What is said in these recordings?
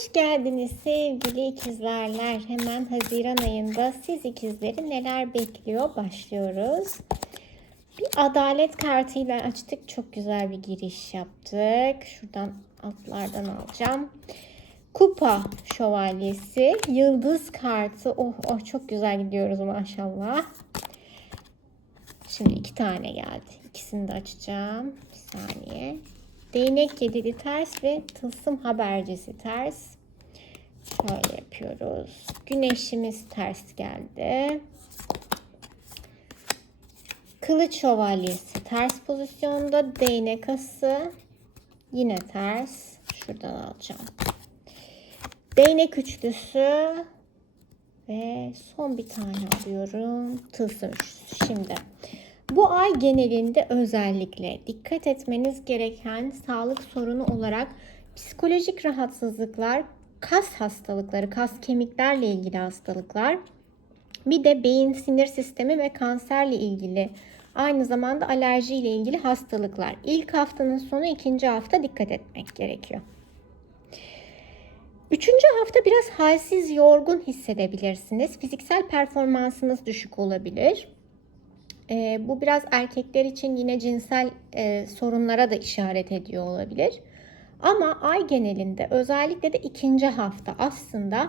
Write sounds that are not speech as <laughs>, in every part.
Hoş geldiniz sevgili ikizlerler. Hemen Haziran ayında siz ikizleri neler bekliyor başlıyoruz. Bir adalet kartıyla açtık. Çok güzel bir giriş yaptık. Şuradan altlardan alacağım. Kupa şövalyesi, yıldız kartı. Oh oh çok güzel gidiyoruz maşallah. Şimdi iki tane geldi. İkisini de açacağım. Bir saniye. Değnek yedili ters ve tılsım habercisi ters. Şöyle yapıyoruz. Güneşimiz ters geldi. Kılıç şövalyesi ters pozisyonda. Değnek ası yine ters. Şuradan alacağım. Değnek üçlüsü ve son bir tane alıyorum. Tılsım üçlüsü. Şimdi bu ay genelinde özellikle dikkat etmeniz gereken sağlık sorunu olarak psikolojik rahatsızlıklar, kas hastalıkları, kas kemiklerle ilgili hastalıklar, bir de beyin sinir sistemi ve kanserle ilgili aynı zamanda alerji ile ilgili hastalıklar. İlk haftanın sonu ikinci hafta dikkat etmek gerekiyor. Üçüncü hafta biraz halsiz, yorgun hissedebilirsiniz. Fiziksel performansınız düşük olabilir. E, bu biraz erkekler için yine cinsel e, sorunlara da işaret ediyor olabilir. Ama ay genelinde özellikle de ikinci hafta aslında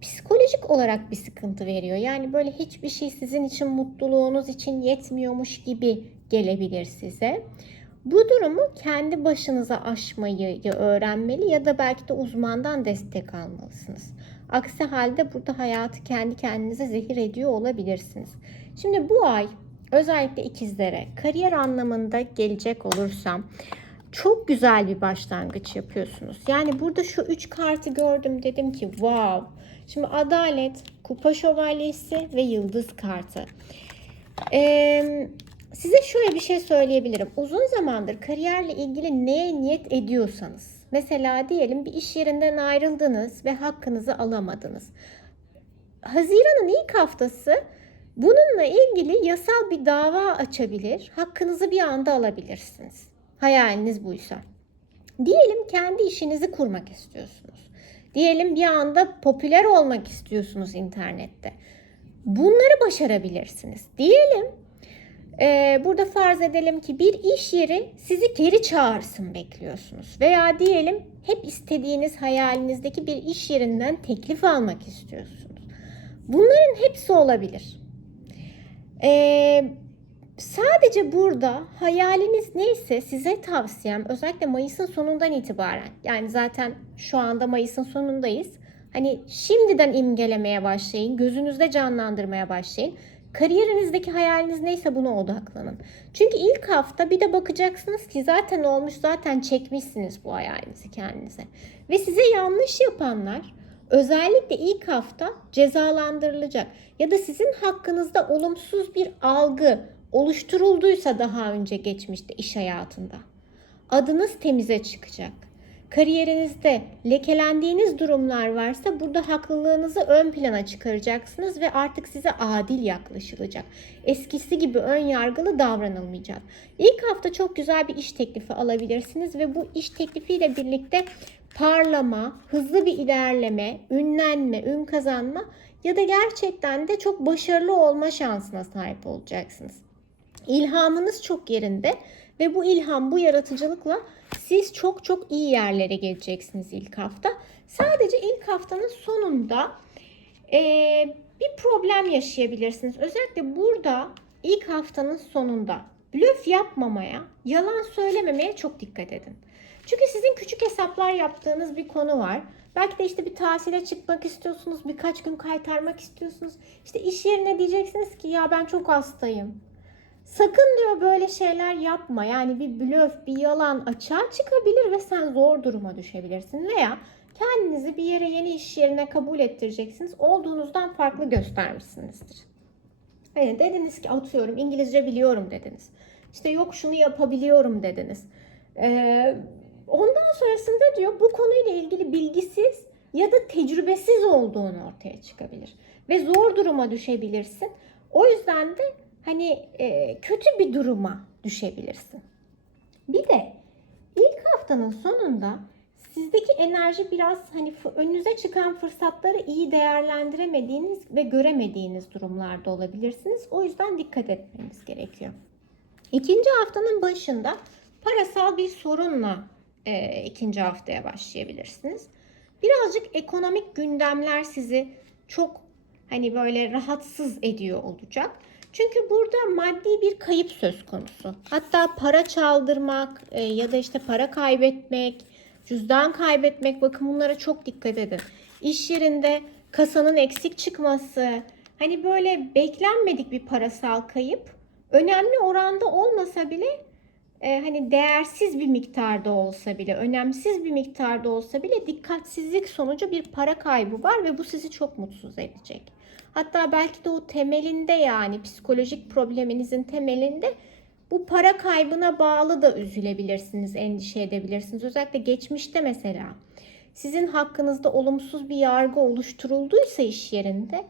psikolojik olarak bir sıkıntı veriyor. Yani böyle hiçbir şey sizin için mutluluğunuz için yetmiyormuş gibi gelebilir size. Bu durumu kendi başınıza aşmayı öğrenmeli ya da belki de uzmandan destek almalısınız. Aksi halde burada hayatı kendi kendinize zehir ediyor olabilirsiniz. Şimdi bu ay özellikle ikizlere kariyer anlamında gelecek olursam çok güzel bir başlangıç yapıyorsunuz. Yani burada şu üç kartı gördüm dedim ki wow. Şimdi adalet, kupa şövalyesi ve yıldız kartı. Ee, size şöyle bir şey söyleyebilirim. Uzun zamandır kariyerle ilgili neye niyet ediyorsanız. Mesela diyelim bir iş yerinden ayrıldınız ve hakkınızı alamadınız. Haziran'ın ilk haftası Bununla ilgili yasal bir dava açabilir, hakkınızı bir anda alabilirsiniz. Hayaliniz buysa. Diyelim kendi işinizi kurmak istiyorsunuz. Diyelim bir anda popüler olmak istiyorsunuz internette. Bunları başarabilirsiniz. Diyelim e, burada farz edelim ki bir iş yeri sizi geri çağırsın bekliyorsunuz. Veya diyelim hep istediğiniz hayalinizdeki bir iş yerinden teklif almak istiyorsunuz. Bunların hepsi olabilir. Ee, sadece burada hayaliniz neyse size tavsiyem özellikle Mayıs'ın sonundan itibaren yani zaten şu anda Mayıs'ın sonundayız. Hani şimdiden imgelemeye başlayın, gözünüzde canlandırmaya başlayın. Kariyerinizdeki hayaliniz neyse buna odaklanın. Çünkü ilk hafta bir de bakacaksınız ki zaten olmuş, zaten çekmişsiniz bu hayalinizi kendinize. Ve size yanlış yapanlar özellikle ilk hafta cezalandırılacak ya da sizin hakkınızda olumsuz bir algı oluşturulduysa daha önce geçmişte iş hayatında adınız temize çıkacak. Kariyerinizde lekelendiğiniz durumlar varsa burada haklılığınızı ön plana çıkaracaksınız ve artık size adil yaklaşılacak. Eskisi gibi ön yargılı davranılmayacak. İlk hafta çok güzel bir iş teklifi alabilirsiniz ve bu iş teklifiyle birlikte parlama, hızlı bir ilerleme, ünlenme, ün kazanma ya da gerçekten de çok başarılı olma şansına sahip olacaksınız. İlhamınız çok yerinde ve bu ilham, bu yaratıcılıkla siz çok çok iyi yerlere geleceksiniz ilk hafta. Sadece ilk haftanın sonunda e, bir problem yaşayabilirsiniz. Özellikle burada ilk haftanın sonunda blöf yapmamaya, yalan söylememeye çok dikkat edin. Çünkü sizin küçük hesaplar yaptığınız bir konu var. Belki de işte bir tatile çıkmak istiyorsunuz, birkaç gün kaytarmak istiyorsunuz. İşte iş yerine diyeceksiniz ki ya ben çok hastayım. Sakın diyor böyle şeyler yapma. Yani bir blöf, bir yalan açığa çıkabilir ve sen zor duruma düşebilirsin. Veya kendinizi bir yere yeni iş yerine kabul ettireceksiniz. Olduğunuzdan farklı göstermişsinizdir. Yani dediniz ki atıyorum İngilizce biliyorum dediniz. İşte yok şunu yapabiliyorum dediniz. Ee, Ondan sonrasında diyor bu konuyla ilgili bilgisiz ya da tecrübesiz olduğunu ortaya çıkabilir. Ve zor duruma düşebilirsin. O yüzden de hani e, kötü bir duruma düşebilirsin. Bir de ilk haftanın sonunda sizdeki enerji biraz hani önünüze çıkan fırsatları iyi değerlendiremediğiniz ve göremediğiniz durumlarda olabilirsiniz. O yüzden dikkat etmeniz gerekiyor. İkinci haftanın başında parasal bir sorunla e, ikinci haftaya başlayabilirsiniz. Birazcık ekonomik gündemler sizi çok hani böyle rahatsız ediyor olacak. Çünkü burada maddi bir kayıp söz konusu. Hatta para çaldırmak e, ya da işte para kaybetmek, cüzdan kaybetmek bakın bunlara çok dikkat edin. İş yerinde kasanın eksik çıkması, hani böyle beklenmedik bir parasal kayıp önemli oranda olmasa bile e, hani değersiz bir miktarda olsa bile, önemsiz bir miktarda olsa bile dikkatsizlik sonucu bir para kaybı var ve bu sizi çok mutsuz edecek. Hatta belki de o temelinde yani psikolojik probleminizin temelinde bu para kaybına bağlı da üzülebilirsiniz, endişe edebilirsiniz. Özellikle geçmişte mesela sizin hakkınızda olumsuz bir yargı oluşturulduysa iş yerinde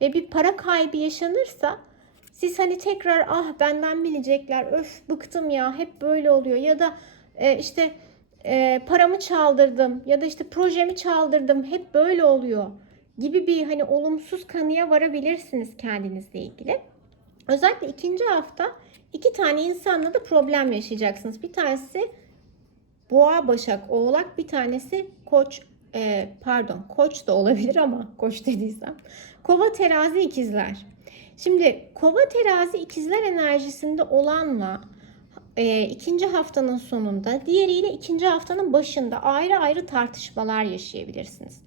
ve bir para kaybı yaşanırsa siz hani tekrar ah benden bilecekler öf bıktım ya hep böyle oluyor ya da e, işte e, paramı çaldırdım ya da işte projemi çaldırdım hep böyle oluyor gibi bir hani olumsuz kanıya varabilirsiniz kendinizle ilgili. Özellikle ikinci hafta iki tane insanla da problem yaşayacaksınız. Bir tanesi boğa, başak, oğlak bir tanesi koç e, pardon koç da olabilir ama koç dediysem kova terazi ikizler. Şimdi kova terazi ikizler enerjisinde olanla e, ikinci haftanın sonunda diğeriyle ikinci haftanın başında ayrı ayrı tartışmalar yaşayabilirsiniz.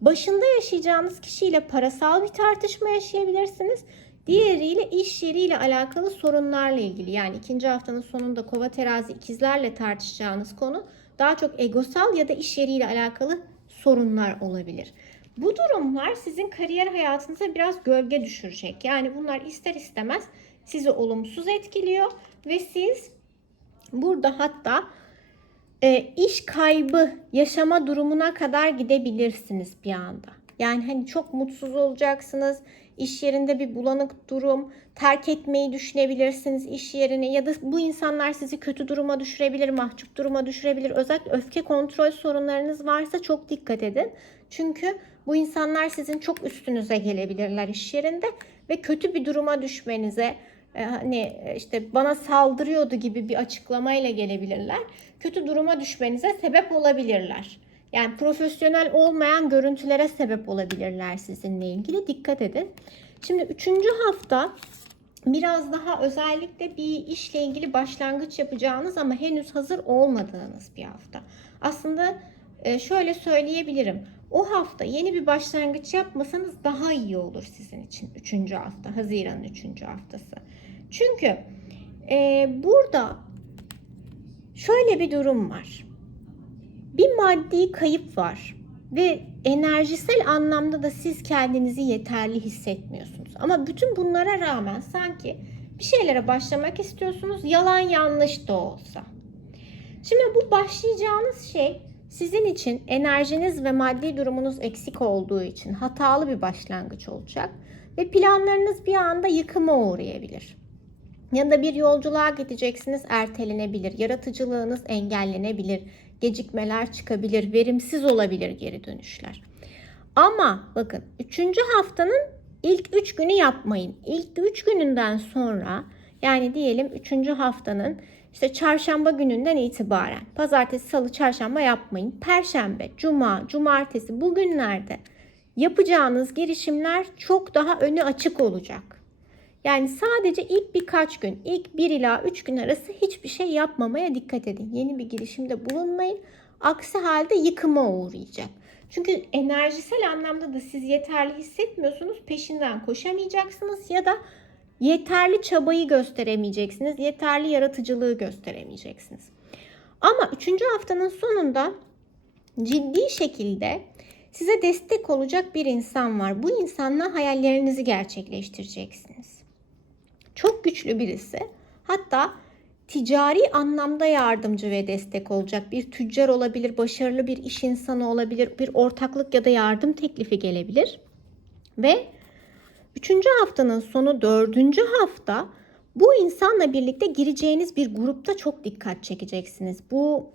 Başında yaşayacağınız kişiyle parasal bir tartışma yaşayabilirsiniz. Diğeriyle iş yeriyle alakalı sorunlarla ilgili. Yani ikinci haftanın sonunda kova terazi ikizlerle tartışacağınız konu daha çok egosal ya da iş yeriyle alakalı sorunlar olabilir. Bu durumlar sizin kariyer hayatınıza biraz gölge düşürecek. Yani bunlar ister istemez sizi olumsuz etkiliyor ve siz burada hatta e, iş kaybı yaşama durumuna kadar gidebilirsiniz bir anda. Yani hani çok mutsuz olacaksınız. İş yerinde bir bulanık durum, terk etmeyi düşünebilirsiniz iş yerini ya da bu insanlar sizi kötü duruma düşürebilir, mahcup duruma düşürebilir. Özellikle öfke kontrol sorunlarınız varsa çok dikkat edin. Çünkü bu insanlar sizin çok üstünüze gelebilirler iş yerinde ve kötü bir duruma düşmenize, e, hani işte bana saldırıyordu gibi bir açıklamayla gelebilirler. Kötü duruma düşmenize sebep olabilirler. Yani profesyonel olmayan görüntülere sebep olabilirler sizinle ilgili. Dikkat edin. Şimdi üçüncü hafta biraz daha özellikle bir işle ilgili başlangıç yapacağınız ama henüz hazır olmadığınız bir hafta. Aslında e, şöyle söyleyebilirim. O hafta yeni bir başlangıç yapmasanız daha iyi olur sizin için. Üçüncü hafta, Haziran'ın üçüncü haftası. Çünkü e, burada şöyle bir durum var. Bir maddi kayıp var ve enerjisel anlamda da siz kendinizi yeterli hissetmiyorsunuz. Ama bütün bunlara rağmen sanki bir şeylere başlamak istiyorsunuz. Yalan yanlış da olsa. Şimdi bu başlayacağınız şey sizin için enerjiniz ve maddi durumunuz eksik olduğu için hatalı bir başlangıç olacak ve planlarınız bir anda yıkıma uğrayabilir. Ya da bir yolculuğa gideceksiniz ertelenebilir, yaratıcılığınız engellenebilir, gecikmeler çıkabilir, verimsiz olabilir geri dönüşler. Ama bakın 3. haftanın ilk 3 günü yapmayın. İlk 3 gününden sonra yani diyelim 3. haftanın işte çarşamba gününden itibaren pazartesi, salı, çarşamba yapmayın. Perşembe, cuma, cumartesi bu günlerde yapacağınız girişimler çok daha önü açık olacak. Yani sadece ilk birkaç gün, ilk 1 ila 3 gün arası hiçbir şey yapmamaya dikkat edin. Yeni bir girişimde bulunmayın. Aksi halde yıkıma uğrayacak. Çünkü enerjisel anlamda da siz yeterli hissetmiyorsunuz. Peşinden koşamayacaksınız ya da yeterli çabayı gösteremeyeceksiniz. Yeterli yaratıcılığı gösteremeyeceksiniz. Ama 3. haftanın sonunda ciddi şekilde size destek olacak bir insan var. Bu insanla hayallerinizi gerçekleştireceksiniz. Çok güçlü birisi. Hatta ticari anlamda yardımcı ve destek olacak bir tüccar olabilir, başarılı bir iş insanı olabilir, bir ortaklık ya da yardım teklifi gelebilir. Ve üçüncü haftanın sonu dördüncü hafta bu insanla birlikte gireceğiniz bir grupta çok dikkat çekeceksiniz. Bu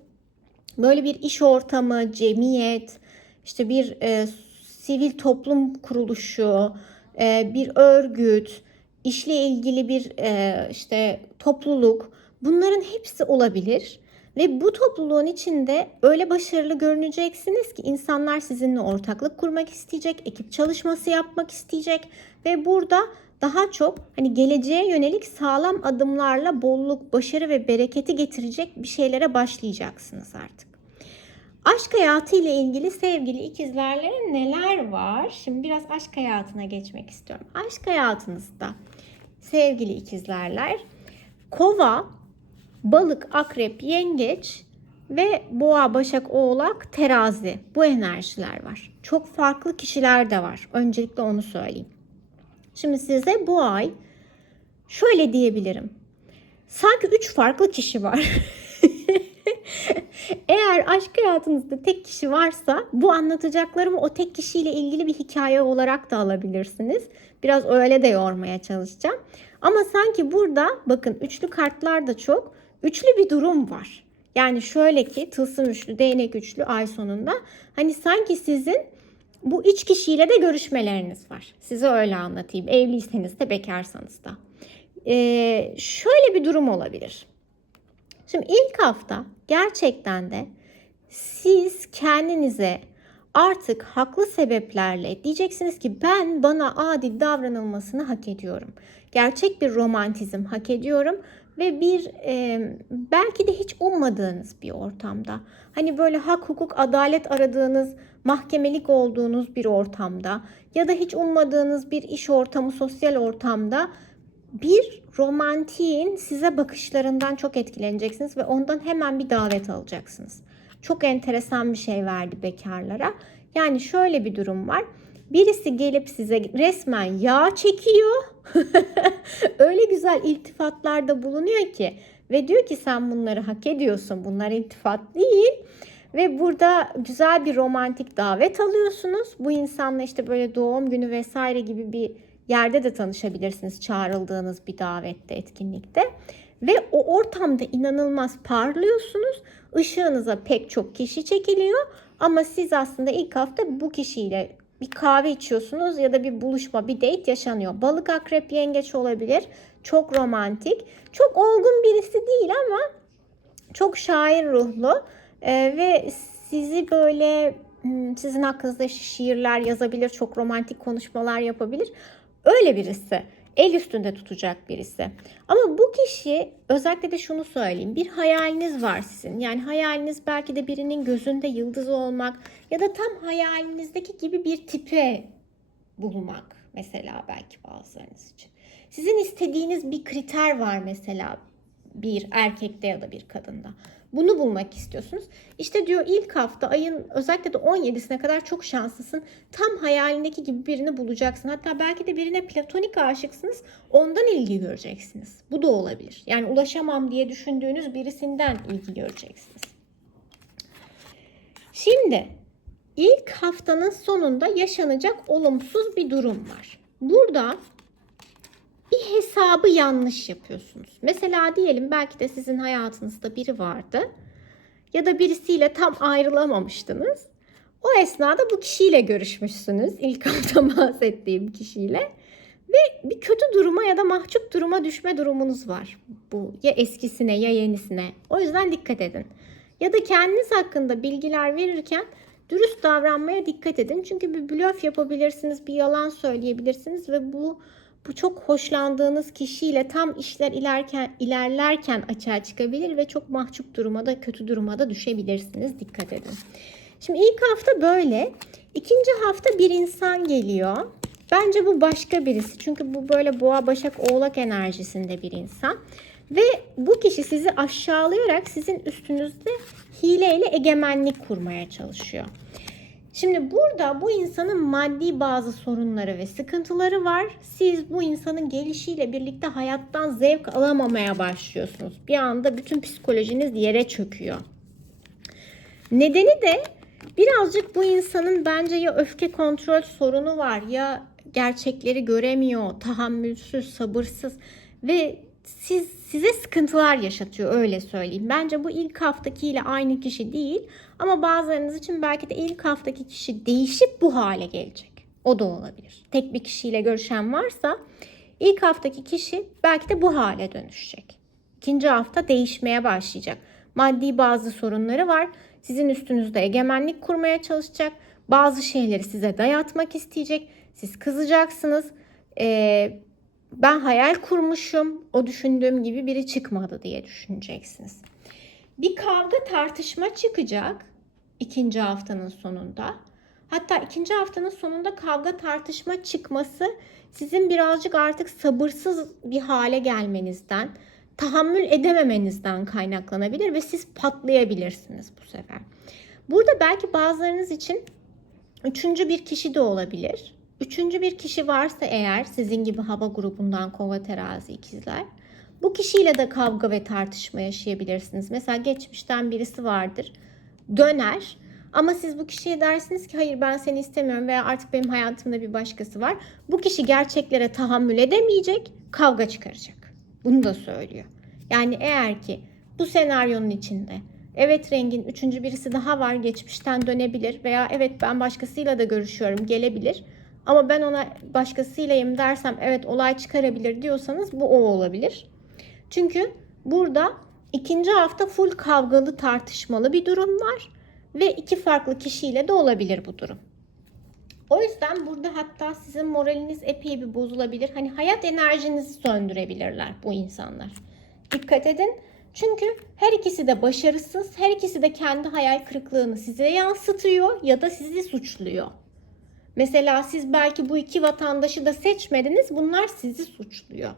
böyle bir iş ortamı, cemiyet, işte bir e, sivil toplum kuruluşu, e, bir örgüt, işle ilgili bir e, işte topluluk bunların hepsi olabilir. Ve bu topluluğun içinde öyle başarılı görüneceksiniz ki insanlar sizinle ortaklık kurmak isteyecek, ekip çalışması yapmak isteyecek ve burada daha çok hani geleceğe yönelik sağlam adımlarla bolluk, başarı ve bereketi getirecek bir şeylere başlayacaksınız artık. Aşk hayatı ile ilgili sevgili ikizlerle neler var? Şimdi biraz aşk hayatına geçmek istiyorum. Aşk hayatınızda sevgili ikizlerler kova, balık, akrep, yengeç ve boğa, başak, oğlak, terazi bu enerjiler var. Çok farklı kişiler de var. Öncelikle onu söyleyeyim. Şimdi size bu ay şöyle diyebilirim. Sanki üç farklı kişi var. <laughs> Eğer aşk hayatınızda tek kişi varsa bu anlatacaklarımı o tek kişiyle ilgili bir hikaye olarak da alabilirsiniz. Biraz öyle de yormaya çalışacağım. Ama sanki burada bakın üçlü kartlar da çok. Üçlü bir durum var. Yani şöyle ki tılsım üçlü, değnek üçlü ay sonunda. Hani sanki sizin bu üç kişiyle de görüşmeleriniz var. Size öyle anlatayım. Evliyseniz de bekarsanız da. Ee, şöyle bir durum olabilir. Şimdi ilk hafta gerçekten de siz kendinize artık haklı sebeplerle diyeceksiniz ki ben bana adil davranılmasını hak ediyorum. Gerçek bir romantizm hak ediyorum ve bir e, belki de hiç ummadığınız bir ortamda hani böyle hak hukuk adalet aradığınız mahkemelik olduğunuz bir ortamda ya da hiç ummadığınız bir iş ortamı sosyal ortamda bir romantiğin size bakışlarından çok etkileneceksiniz ve ondan hemen bir davet alacaksınız. Çok enteresan bir şey verdi bekarlara. Yani şöyle bir durum var. Birisi gelip size resmen yağ çekiyor. <laughs> Öyle güzel iltifatlarda bulunuyor ki ve diyor ki sen bunları hak ediyorsun. Bunlar iltifat değil. Ve burada güzel bir romantik davet alıyorsunuz. Bu insanla işte böyle doğum günü vesaire gibi bir yerde de tanışabilirsiniz çağrıldığınız bir davette, etkinlikte. Ve o ortamda inanılmaz parlıyorsunuz. Işığınıza pek çok kişi çekiliyor. Ama siz aslında ilk hafta bu kişiyle bir kahve içiyorsunuz ya da bir buluşma, bir date yaşanıyor. Balık, akrep, yengeç olabilir. Çok romantik. Çok olgun birisi değil ama çok şair ruhlu. Ee, ve sizi böyle hmm, sizin hakkınızda şiirler yazabilir, çok romantik konuşmalar yapabilir. Öyle birisi. El üstünde tutacak birisi. Ama bu kişi özellikle de şunu söyleyeyim. Bir hayaliniz var sizin. Yani hayaliniz belki de birinin gözünde yıldız olmak ya da tam hayalinizdeki gibi bir tipe bulmak mesela belki bazılarınız için. Sizin istediğiniz bir kriter var mesela bir erkekte ya da bir kadında. Bunu bulmak istiyorsunuz. İşte diyor ilk hafta ayın özellikle de 17'sine kadar çok şanslısın. Tam hayalindeki gibi birini bulacaksın. Hatta belki de birine platonik aşıksınız. Ondan ilgi göreceksiniz. Bu da olabilir. Yani ulaşamam diye düşündüğünüz birisinden ilgi göreceksiniz. Şimdi ilk haftanın sonunda yaşanacak olumsuz bir durum var. Burada bir hesabı yanlış yapıyorsunuz. Mesela diyelim belki de sizin hayatınızda biri vardı ya da birisiyle tam ayrılamamıştınız. O esnada bu kişiyle görüşmüşsünüz. İlk hafta <laughs> bahsettiğim kişiyle. Ve bir kötü duruma ya da mahcup duruma düşme durumunuz var. Bu ya eskisine ya yenisine. O yüzden dikkat edin. Ya da kendiniz hakkında bilgiler verirken dürüst davranmaya dikkat edin. Çünkü bir blöf yapabilirsiniz, bir yalan söyleyebilirsiniz ve bu bu çok hoşlandığınız kişiyle tam işler ilerken, ilerlerken açığa çıkabilir ve çok mahcup duruma da kötü duruma da düşebilirsiniz. Dikkat edin. Şimdi ilk hafta böyle. İkinci hafta bir insan geliyor. Bence bu başka birisi. Çünkü bu böyle boğa, başak, oğlak enerjisinde bir insan. Ve bu kişi sizi aşağılayarak sizin üstünüzde hileyle egemenlik kurmaya çalışıyor. Şimdi burada bu insanın maddi bazı sorunları ve sıkıntıları var. Siz bu insanın gelişiyle birlikte hayattan zevk alamamaya başlıyorsunuz. Bir anda bütün psikolojiniz yere çöküyor. Nedeni de birazcık bu insanın bence ya öfke kontrol sorunu var ya gerçekleri göremiyor, tahammülsüz, sabırsız ve siz size sıkıntılar yaşatıyor öyle söyleyeyim. Bence bu ilk haftakiyle aynı kişi değil ama bazılarınız için belki de ilk haftaki kişi değişip bu hale gelecek. O da olabilir. Tek bir kişiyle görüşen varsa ilk haftaki kişi belki de bu hale dönüşecek. İkinci hafta değişmeye başlayacak. Maddi bazı sorunları var. Sizin üstünüzde egemenlik kurmaya çalışacak. Bazı şeyleri size dayatmak isteyecek. Siz kızacaksınız. Ee, ben hayal kurmuşum. O düşündüğüm gibi biri çıkmadı diye düşüneceksiniz. Bir kavga tartışma çıkacak ikinci haftanın sonunda. Hatta ikinci haftanın sonunda kavga tartışma çıkması sizin birazcık artık sabırsız bir hale gelmenizden, tahammül edememenizden kaynaklanabilir ve siz patlayabilirsiniz bu sefer. Burada belki bazılarınız için üçüncü bir kişi de olabilir. Üçüncü bir kişi varsa eğer sizin gibi hava grubundan kova terazi ikizler bu kişiyle de kavga ve tartışma yaşayabilirsiniz. Mesela geçmişten birisi vardır döner ama siz bu kişiye dersiniz ki hayır ben seni istemiyorum veya artık benim hayatımda bir başkası var. Bu kişi gerçeklere tahammül edemeyecek, kavga çıkaracak. Bunu da söylüyor. Yani eğer ki bu senaryonun içinde evet rengin üçüncü birisi daha var geçmişten dönebilir veya evet ben başkasıyla da görüşüyorum gelebilir. Ama ben ona başkasıylayım dersem evet olay çıkarabilir diyorsanız bu o olabilir. Çünkü burada ikinci hafta full kavgalı tartışmalı bir durum var ve iki farklı kişiyle de olabilir bu durum. O yüzden burada hatta sizin moraliniz epey bir bozulabilir. Hani hayat enerjinizi söndürebilirler bu insanlar. Dikkat edin. Çünkü her ikisi de başarısız, her ikisi de kendi hayal kırıklığını size yansıtıyor ya da sizi suçluyor. Mesela siz belki bu iki vatandaşı da seçmediniz, bunlar sizi suçluyor.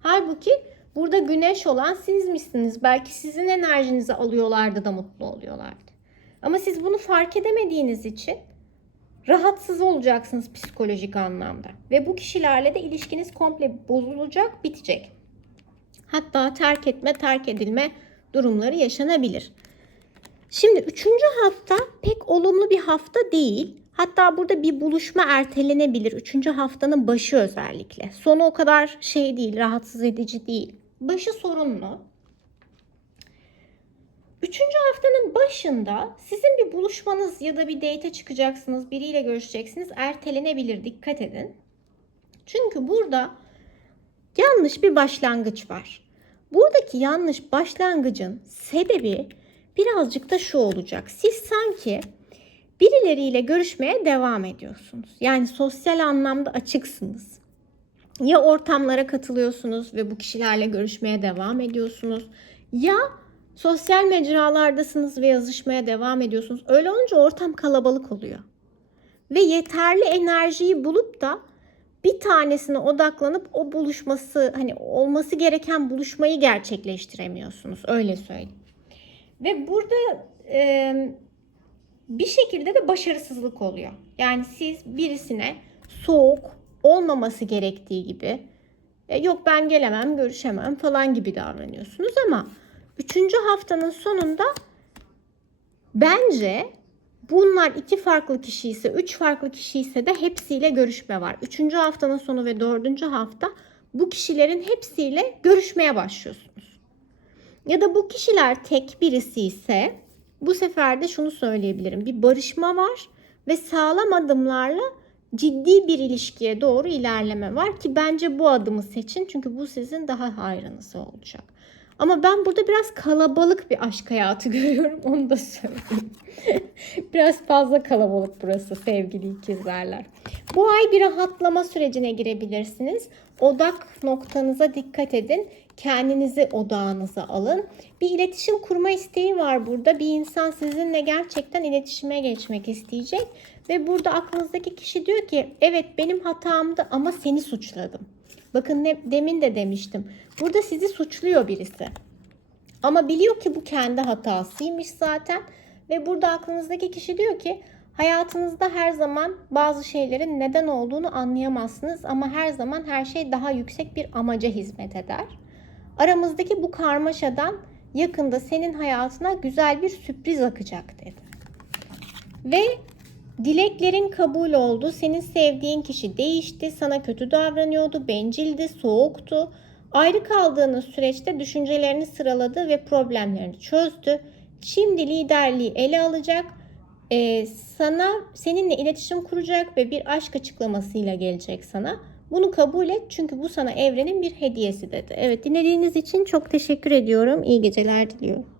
Halbuki burada güneş olan sizmişsiniz. Belki sizin enerjinizi alıyorlardı da mutlu oluyorlardı. Ama siz bunu fark edemediğiniz için rahatsız olacaksınız psikolojik anlamda. Ve bu kişilerle de ilişkiniz komple bozulacak, bitecek. Hatta terk etme, terk edilme durumları yaşanabilir. Şimdi üçüncü hafta pek olumlu bir hafta değil. Hatta burada bir buluşma ertelenebilir. Üçüncü haftanın başı özellikle. Sonu o kadar şey değil, rahatsız edici değil. Başı sorunlu. Üçüncü haftanın başında sizin bir buluşmanız ya da bir date çıkacaksınız, biriyle görüşeceksiniz. Ertelenebilir, dikkat edin. Çünkü burada yanlış bir başlangıç var. Buradaki yanlış başlangıcın sebebi birazcık da şu olacak. Siz sanki birileriyle görüşmeye devam ediyorsunuz. Yani sosyal anlamda açıksınız. Ya ortamlara katılıyorsunuz ve bu kişilerle görüşmeye devam ediyorsunuz. Ya sosyal mecralardasınız ve yazışmaya devam ediyorsunuz. Öyle olunca ortam kalabalık oluyor. Ve yeterli enerjiyi bulup da bir tanesine odaklanıp o buluşması hani olması gereken buluşmayı gerçekleştiremiyorsunuz. Öyle söyleyeyim. Ve burada e, bir şekilde de başarısızlık oluyor. Yani siz birisine soğuk olmaması gerektiği gibi e, yok ben gelemem, görüşemem falan gibi davranıyorsunuz ama üçüncü haftanın sonunda bence bunlar iki farklı kişi ise, üç farklı kişi ise de hepsiyle görüşme var. Üçüncü haftanın sonu ve dördüncü hafta bu kişilerin hepsiyle görüşmeye başlıyorsunuz. Ya da bu kişiler tek birisi ise bu sefer de şunu söyleyebilirim. Bir barışma var ve sağlam adımlarla ciddi bir ilişkiye doğru ilerleme var ki bence bu adımı seçin çünkü bu sizin daha hayrınıza olacak. Ama ben burada biraz kalabalık bir aşk hayatı <laughs> görüyorum onu da söyleyeyim. <laughs> biraz fazla kalabalık burası sevgili ikizlerler. Bu ay bir rahatlama sürecine girebilirsiniz. Odak noktanıza dikkat edin. Kendinizi odağınıza alın. Bir iletişim kurma isteği var burada. Bir insan sizinle gerçekten iletişime geçmek isteyecek. Ve burada aklınızdaki kişi diyor ki evet benim hatamdı ama seni suçladım. Bakın ne, demin de demiştim. Burada sizi suçluyor birisi. Ama biliyor ki bu kendi hatasıymış zaten. Ve burada aklınızdaki kişi diyor ki hayatınızda her zaman bazı şeylerin neden olduğunu anlayamazsınız. Ama her zaman her şey daha yüksek bir amaca hizmet eder. Aramızdaki bu karmaşadan yakında senin hayatına güzel bir sürpriz akacak dedi. Ve Dileklerin kabul oldu. Senin sevdiğin kişi değişti. Sana kötü davranıyordu. Bencildi, soğuktu. Ayrı kaldığınız süreçte düşüncelerini sıraladı ve problemlerini çözdü. Şimdi liderliği ele alacak. Ee, sana seninle iletişim kuracak ve bir aşk açıklamasıyla gelecek sana. Bunu kabul et çünkü bu sana evrenin bir hediyesi dedi. Evet dinlediğiniz için çok teşekkür ediyorum. İyi geceler diliyorum.